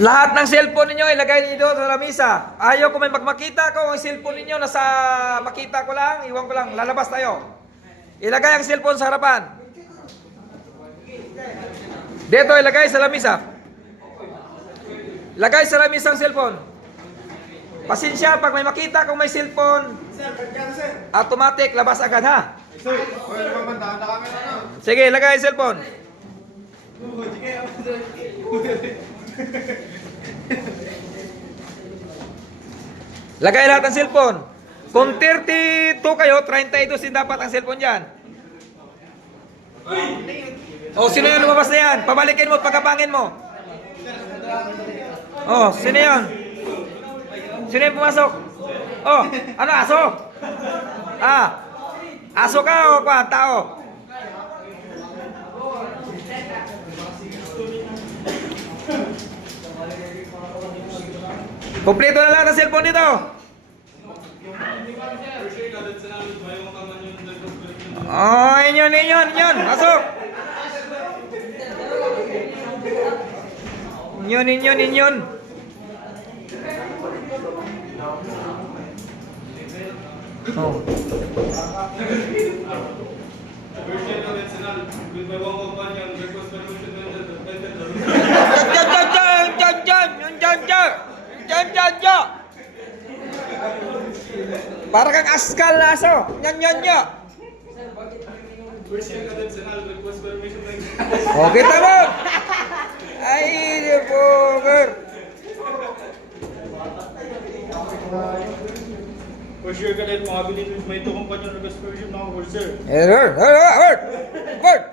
Lahat ng cellphone ninyo ilagay niyo sa lamisa. Ayaw ko may magmakita ko ang cellphone ninyo nasa makita ko lang, iwan ko lang, lalabas tayo. Ilagay ang cellphone sa harapan. Dito ilagay sa lamisa. Lagay sa lamisa ang cellphone. Pasensya pag may makita kung may cellphone, automatic labas agad ha. Sige, lagay ang cellphone. Lagay lahat ng cellphone. Kung 32 kayo, 32 din dapat ang cellphone dyan. O, sino yung lumabas na yan? Pabalikin mo, pagkapangin mo. O, sino yun? Sino yung pumasok? O, ano, aso? Ah, aso ka o pa, tao? Kompleto na lahat ng cellphone dito. Oh, inyon. Masok. Inyon. Oh. Diyan. Para kang askal na aso. Nyan. Okay, tama. Ay, di po, sir. For sure, kalit mga abilities may ito kumpanya na request version ng sir. Word.